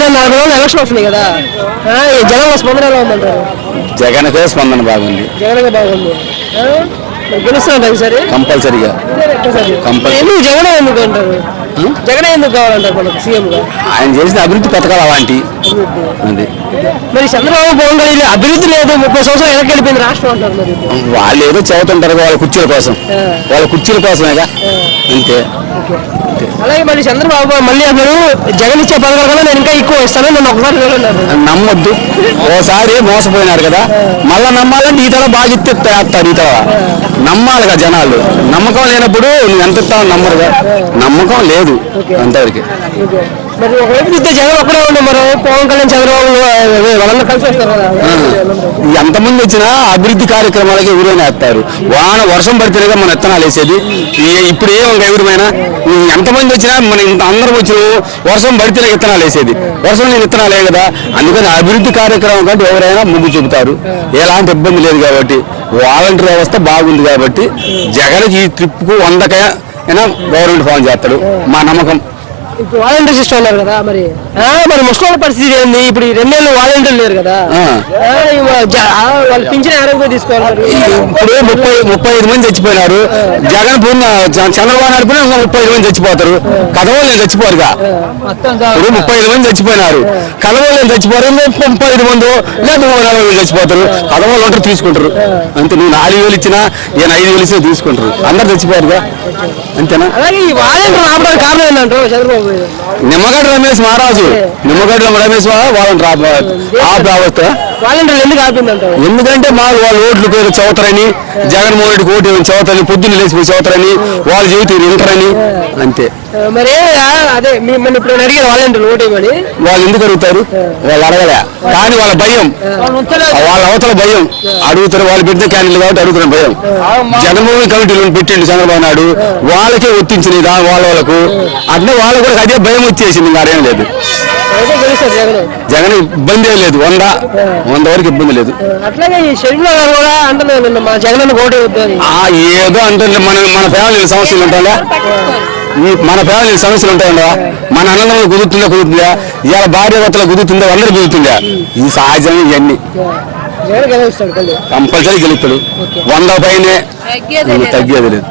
కదా 4 రోజులు ఎలక్షన్ వస్తున్నాయి కదా, జగన్ స్పందన ఎలా ఉందంటారు? జగన్కే స్పందన బాగుంది. జగన్ బాగుంది. గెలుస్తున్నారు సరే కంపల్సరీగా. ఎందుకు జగన్ ఎందుకు అంటారు? జగన్ ఎందుకు కావాలంటారు మనకు సీఎం గా? ఆయన చేసిన అభివృద్ధి పథకాలు అలాంటి. మరి చంద్రబాబు పవన్ కళ్యాణ్ అభివృద్ధి లేదు, 30 సంవత్సరాలు వెనక్కి వెళ్ళిపోయింది రాష్ట్రం అంటారు. మరి వాళ్ళు ఏదో చదువుతుంటారు వాళ్ళ కుర్చీల కోసం, వాళ్ళ కుర్చీల కోసమేగా, అంతే. అలాగే మళ్ళీ చంద్రబాబు మళ్ళీ అసలు జగన్ ఇచ్చే పథకాలు కూడా నేను ఇంకా ఎక్కువ ఇస్తాను, నేను ఒకసారి నమ్మొద్దు. ఓసారి మోసపోయినారు కదా, మళ్ళా నమ్మాలంటే ఈ తడ బాగా ఇస్తారు. ఈ తడ నమ్మాలిగా జనాలు. నమ్మకం లేనప్పుడు నువ్వు ఎంత ఇస్తావు నమ్మరుగా. నమ్మకం లేదు అంతవరకు. మరి ఒకవైపు చూస్తే జగన్ ఒక్కడే ఉండే, మరి పవన్ కళ్యాణ్ చంద్రబాబు వాళ్ళందరూ కలిసి వస్తారు కదా. ఎంతమంది వచ్చినా అభివృద్ధి కార్యక్రమాలకి ఎవరైనా వేస్తారు. వర్షం పడితేనే మన విత్తనాలు వేసేది. ఇప్పుడు ఏం ఎవరిమైనా ఎంతమంది వచ్చినా మన అందరం వచ్చి వర్షం పడితేనే విత్తనాలు వేసేది. వర్షం లేని విత్తనాలు ఏ కదా. అందుకని అభివృద్ధి కార్యక్రమం కంటే ఎవరైనా ముందు చూపుతారు. ఎలాంటి ఇబ్బంది లేదు కాబట్టి, వాలంటీర్ వ్యవస్థ బాగుంది కాబట్టి జగన్ ఈ ట్రిప్కు 100కి గవర్నమెంట్ ఫోన్ చేస్తాడు మా నమ్మకం. ఇప్పుడు వాలంటీర్ సిస్టమ్ ఉన్నారు కదా, మరి ముస్లింల పరిస్థితి ఏంది? ఇప్పుడు 2 ఏళ్ళు వాలంటీర్ లేరు కదా, వాళ్ళు పింఛన్ ఆరోగ్యం తీసుకోవాలి. ఇప్పుడు 35 మంది చచ్చిపోయినారు. జగన్ చంద్రబాబు నాయుడు ఇంకా 35 మంది చచ్చిపోతారు. కథవాళ్ళు చచ్చిపోరుగా. ఇప్పుడు 35 మంది చచ్చిపోయినారు. కథవాళ్ళు చచ్చిపోరు, 35 మంది లేదా 40 మంది చచ్చిపోతారు. కథవాళ్ళు ఉంటారు, తీసుకుంటారు అంతే. నువ్వు 4,000 ఇచ్చినా ఈయన 5,000 ఇచ్చినా తీసుకుంటారు. అందరు చచ్చిపోయారుగా, అంతేనా? అలాగే ఈ వాలంటీర్ రావడానికి కారణం ఏంటంటారు చంద్రబాబు? నిమ్మగడ్డ రమేష్ మహారాజు, నిమ్మగడ్డ రమేష్ వాలంటీర్లు ఎందుకు ఆపిందంటారు? ఎందుకంటే మాకు వాళ్ళు ఓట్లు పేరు చదువుతారని, జగన్మోహన్ రెడ్డికి ఓటు చదువుతారని, పొద్దున్న లేచిపోయి చదువుతారని, వాళ్ళు జీవితం వింటారని, అంతే. మరి అదే మిమ్మల్ని ఇప్పుడు అడిగారు వాలంటీర్లు ఓటేమని. వాళ్ళు ఎందుకు అడుగుతారు? వాళ్ళు అడగలే, కానీ వాళ్ళ భయం, వాళ్ళ అవతల భయం. అడుగుతారు, వాళ్ళు పెట్టిన క్యాండిడేట్ కాబట్టి అడుగుతున్న భయం. జగన్మోహన్ కమిటీలో పెట్టిండు చంద్రబాబు నాయుడు, వాళ్ళకే ఒత్తించింది వాళ్ళకు. అంటే వాళ్ళకు కూడా అదే భయం వచ్చేసింది, ఇంకా అదేం లేదు. జగన్ ఇబ్బంది లేదు, 100 వరకు ఇబ్బంది లేదు. అట్లాగే ఈ షర్మిల గారు కూడా అంటున్నారు మా జగన్ ఓటే వద్దు. ఏదో అంటే మన ఫ్యామిలీ సమస్యలు ఉంటాయా? మన ఫ్యామిలీ సమస్యలు ఉంటాయండా? మన అన్నదమ్ములు కుదురుతుందా? ఇవాళ భార్య భర్తలు కుదురుతుందా? అందరూ కుదురుతుందా? ఈ సహజం. ఇవన్నీ కంపల్సరీ గెలుస్తాడు. 100 పైనే తగ్గేది లేదు.